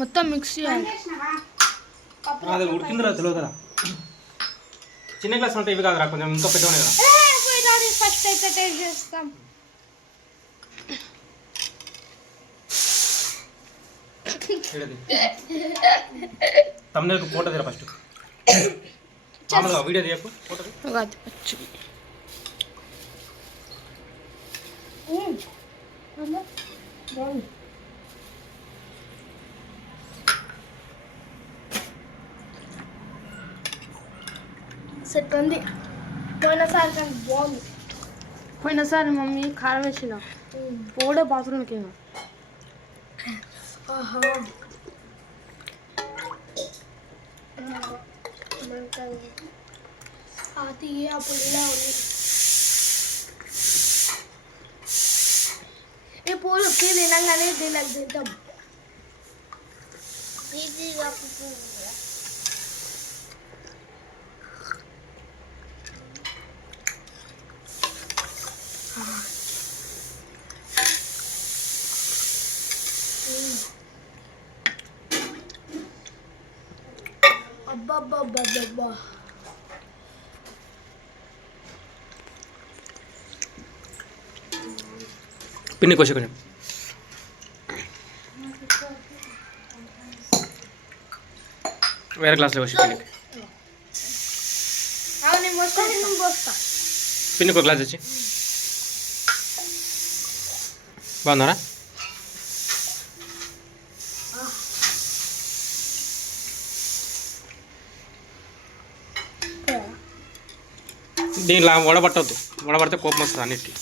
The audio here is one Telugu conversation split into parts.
మొత్తం మిక్స్ చేయాలి. అది ఉడికిందిరా తెలియదురా. చిన్న గ్లాస్ ఉంటాయి, ఇవి కాదురా, కొంచెం ఇంకా పెద్దగా కదా. ఫస్ట్ అయితే టేస్ట్ చేస్తాం. తమ్ముళ్ళకి ఫోటో తీరా ఫస్ట్. మామూలుగా వీడియో తీయకు, ఫోటో సెట్ ఉంది. పోయినసారి కానీ బాగుంది. పోయినసారి మమ్మీ కారం వేసిన పోడే బాత్రూమ్కి. అది అప్పుడులా ఉంది. ఈ పూలు తినగానే దీనికి తింటాం ఈజీగా. అబ్బబ్బబ్బబ్బా, పిన్ని కోసి కొంచెం వేరే గ్లాస్లో కోసి పిన్నికి. పిన్నికి ఒక గ్లాస్ వచ్చి బాగున్నారా? దీనిలో వడబట్టద్దు, వడబడితే కోపం వస్తుంది అన్నిటికీ.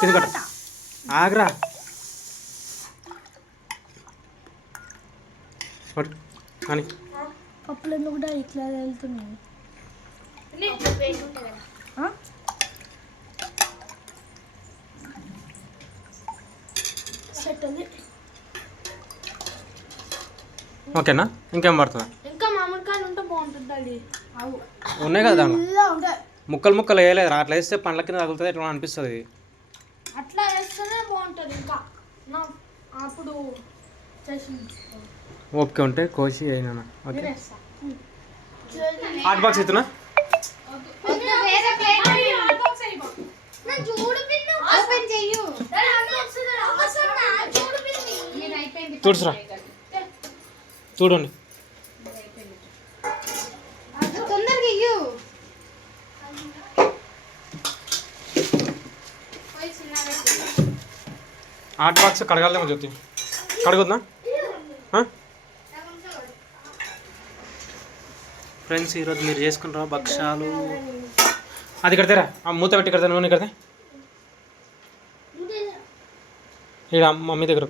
కింద ఆగ్రా అని పప్పులు కూడా ఇట్లా వెళ్తున్నాయి. ఓకేనా? ఇంకేం పడుతుందా? ఇంకా మామిడికాయలు ఉంటే బాగుంటుంది. ఉన్నాయి కదా దాంట్లో. ముక్కలు ముక్కలు వేయలేదు, అట్లా వేస్తే పండ్ల కింద తగులుతుంది, ఎట్లా అనిపిస్తుంది. అట్లా వేస్తేనే బాగుంటుంది. ఇంకా అప్పుడు ఓపిక ఉంటే కోసి అయినా. ఓకే, హాట్ బాక్స్ ఇస్తున్నా. చూడురా, చూడండి. హాట్ బాక్స్ కడగాలేమో జ్యోతి, కడగొద్దా? ఫ్రెండ్స్, ఈరోజు మీరు చేసుకుంటారా భక్షాలు? అది కడతారా? మూత పెట్టి కడతా, నూనె కడతా. ఇక్కడ మమ్మీ దగ్గర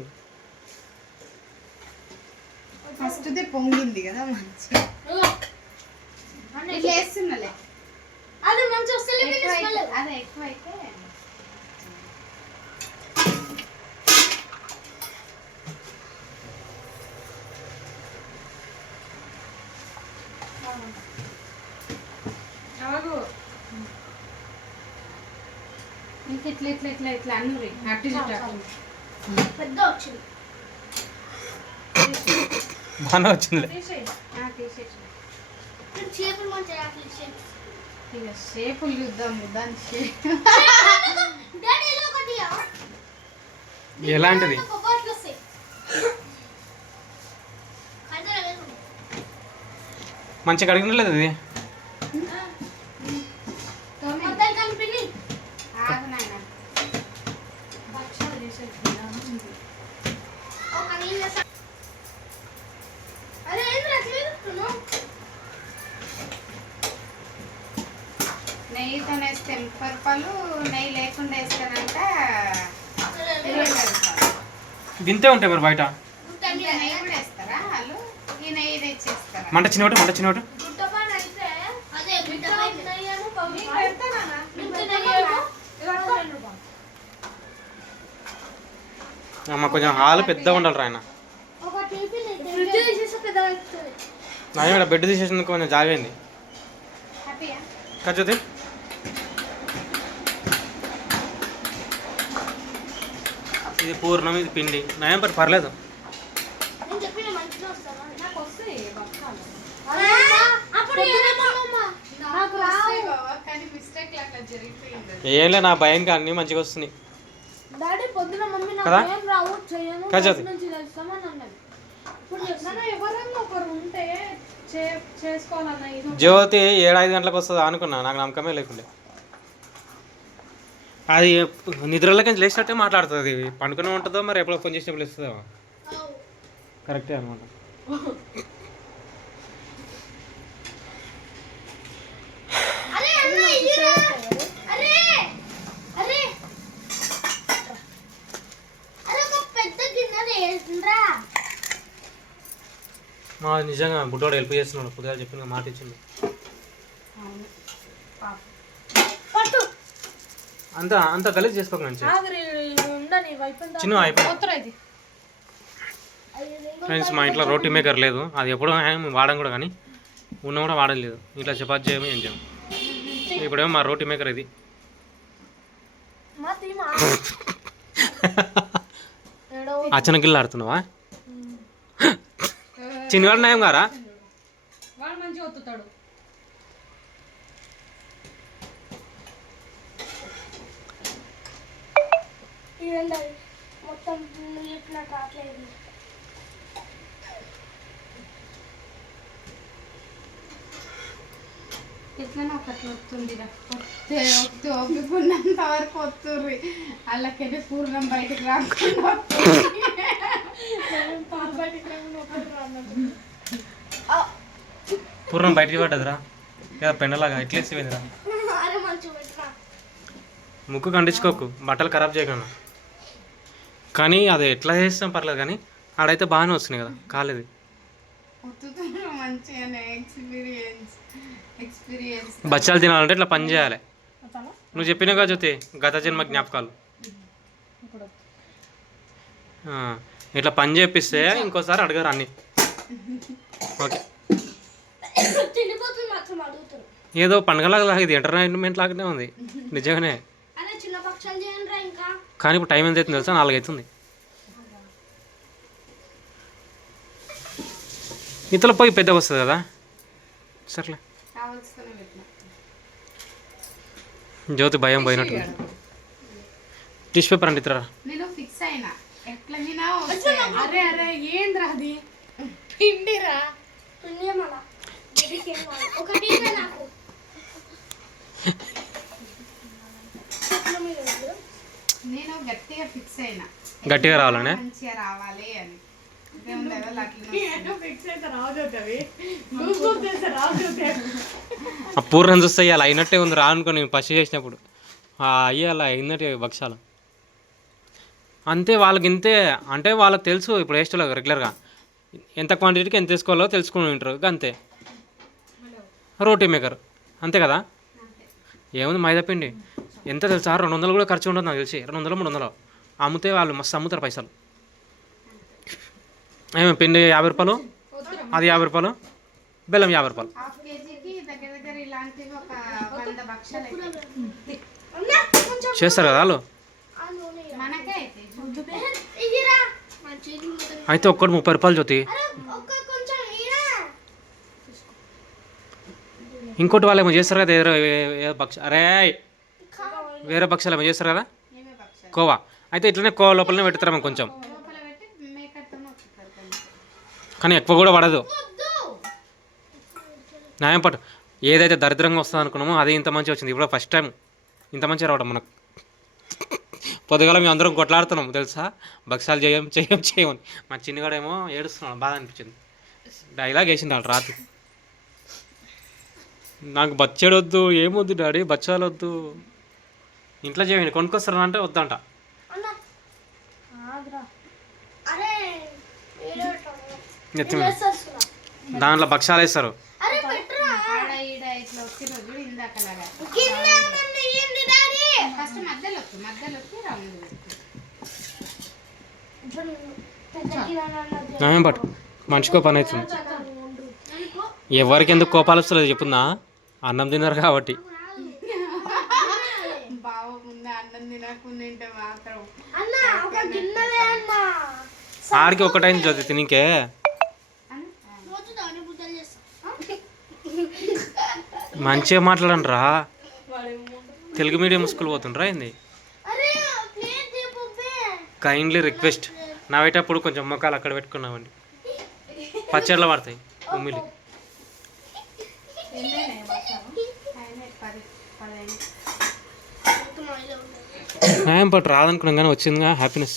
ఫస్ట్ పొంగింది కదా మంచిగా. అదే ఎక్కువ అయితే ఇంక ఇట్లా ఇట్లా ఇట్లా ఇట్లా అన్నూరి అటు పెద్ద వచ్చింది. బాగా వచ్చింది. షేపులు చూద్దాము దాని షేప్ ఎలాంటిది? మంచిగా అడిగినలేదు అది. నెయ్యితో వేస్తే రూపాయలు, నెయ్యి లేకుండా వేస్తానంట దింతే ఉంటాయి మరి బయట. నెయ్యి కూడా వేస్తారా వాళ్ళు? ఈ నెయ్యి తెచ్చేస్తారా? మంట చిన్నోటి, మంట చిన్నోటి. అమ్మ కొంచెం హాల్ పెద్దగా ఉండాలి రా. ఆయన ఇక్కడ బెడ్ తీసేసింది, కొంచెం జాగైంది. కజ్జోతి ఇది పూర్ణం, ఇది పిండి నయం పర్లేదు. నాకు వస్తాయి బక్కాలు. నాకు రావు. కానీ మిస్టేక్ అట్లా జరిగిపోయింది. ఏంలే నా భయంగా అన్నీ మంచిగా వస్తున్నాయి డాడీ పొద్దున మమ్మీ కదా? నాకు ఏం రావు చేయను కదా? నుంచి చేస్తామని అన్నది. ఇప్పుడు మనం ఎవరన్నా ఒకరు ఉంటే చేసుకోవాలన్నా ఇది జ్యోతి 7-5 గంటలకు వస్తుందా అనుకున్నా, నాకు నమ్మకమే లేకుండే. అది నిద్రలోకి లేచినట్టే మాట్లాడుతుంది, పండుకునే ఉంటుందో మరి ఎప్పుడో ఫోన్ చేసినప్పుడు ఇస్తుందో. కరెక్టే అనమాట. మా నిజంగా బుడ్డోడు హెల్ప్ చేస్తున్నాడు, పొద్దుగా చెప్పింది మాట ఇచ్చింది. అంత అంత గలీజ్ చేసుకోక మంచి చిన్న అయిపోయింది. ఫ్రెండ్స్ మా ఇంట్లో రోటీ మేకర్ లేదు, అది ఎప్పుడో వాడడం కూడా, కానీ ఉన్న కూడా వాడలేదు. ఇట్లా చపాతి చేయము ఏం చేయము. ఇప్పుడేమో మా రోటీ మేకర్ ఇది. అచ్చనగిల్లు ఆడుతున్నావా? చిన్నవాడు నయం గారా? వాడు మంచిగా ఒత్తుతాడు. మొత్తం చెప్పినట్టు రావట్లేదు. ఎట్లనో ఒకటి వస్తుందిరా, ఒప్పుకున్నంత వరకు వస్తుంది. వాళ్ళకెళ్ళి పూర్వం బయటకు రాకుండా పూర్వం బయటికి పడ్డదిరా, పెండలాగా ఎట్లేసిపోయిందిరా. ముక్కు కండించుకోకు, బట్టలు ఖరాబ్ చేయకుండా. కానీ అది ఎట్లా చేస్తాం పర్లేదు, కానీ ఆడైతే బాగానే వస్తున్నాయి కదా, కాలేదు. బచ్చాలు తినాలంటే ఇట్లా పని చేయాలి. నువ్వు చెప్పినావుగా జ్యోతి, గత జన్మ జ్ఞాపకాలు. ఇట్లా పని చేపిస్తే ఇంకోసారి అడగరు అన్ని. ఓకే, ఏదో పండుగలాగా ఇది ఎంటర్టైన్మెంట్ లాగానే ఉంది నిజంగానే. కానీ ఇప్పుడు టైం ఎంత అవుతుంది తెలుసా? 4 అవుతుంది. ఇంతలో పోయి పెద్దగా వస్తుంది కదా. సర్లే, జ్యోతి భయం పోయినట్టు. టిష్యూ పేపర్ అండి ఇతరా. నేను ఫిక్స్ అయినా ఎట్లా అరే అరే ఏంద్రా అది పిండిరా. నేను గట్టిగా ఫిక్స్ అయినా, గట్టిగా రావాలనే, మంచిగా రావాలి అని. ఆ పూర్ణం చూస్తే అలా అయినట్టే ఉంది రా అనుకో. నేను పసి చేసినప్పుడు అయ్యి అలా అయినట్టే భక్ష్యాలు అంతే. వాళ్ళకి ఇంతే అంటే వాళ్ళకి తెలుసు ఇప్పుడు వేస్ట్లో రెగ్యులర్గా ఎంత క్వాంటిటీకి ఎంత తీసుకోవాలో తెలుసుకుని ఉంటారు అంతే. రోటీ మేకర్ అంతే కదా. ఏముంది మైదాపిండి ఎంత తెలుసా? 200 కూడా ఖర్చు ఉండదు నాకు తెలిసి. 200-300 అమ్మితే వాళ్ళు మస్తు అమ్ముతారు పైసలు. ఏమో పిండి 50 రూపాయలు, అది 50 రూపాయలు, బెల్లం 50 రూపాయలు. చేస్తారు కదా వాళ్ళు. అయితే ఒక్కటి 30 రూపాయలు జ్యోతి. ఇంకోటి వాళ్ళు ఏమో చేస్తారు కదా, ఏ భక్ష అరే వేరే భక్షాలు ఏమో చేస్తారు కదా, కోవా. అయితే ఇట్లనే కోవా లోపలనే పెడతారేమో కొంచెం, కానీ ఎక్కువ కూడా పడదు. న్యాయం పట్టు. ఏదైతే దరిద్రంగా వస్తుంది అనుకున్నామో అది ఇంత మంచిగా వచ్చింది. ఇప్పుడు ఫస్ట్ టైం ఇంత మంచిగా రావడం మనకు. పొద్దుగాల మేము అందరం కొట్లాడుతున్నాం తెలుసా, భక్షాలు చేయమని. మా చిన్నగాడేమో ఏడుస్తున్నాడు, బాధ అనిపించింది. డైలాగ్ వేసింది వాళ్ళు రాత్రి, నాకు బచ్చాడు వద్దు, ఏమొద్దు డాడీ బచ్చాలు వద్దు, ఇంట్లో చేయండి కొనుక్కొస్తారా అంటే వద్దంట. దాంట్లో భక్షాలు వేస్తారు. పట్టు మనిషికో పని అవుతుంది. ఎవరికి ఎందుకు కోపాలు వస్తలేదు చెప్పుందా? అన్నం తిన్నారు కాబట్టి. ఆడికి ఒకటైంది జ్యోతి తినికే. మంచిగా మాట్లాడండి రా. తెలుగు మీడియం స్కూల్ పోతుండ్రా ఏంది? కైండ్లీ రిక్వెస్ట్, నవ్వేటప్పుడు కొంచెం మొక్కలు అక్కడ పెట్టుకున్నామండి, పచ్చడిలో పడతాయి ఉమ్మిలి. న్యాయం పట్టు రాదనుకున్నాం కానీ వచ్చిందిగా హ్యాపీనెస్.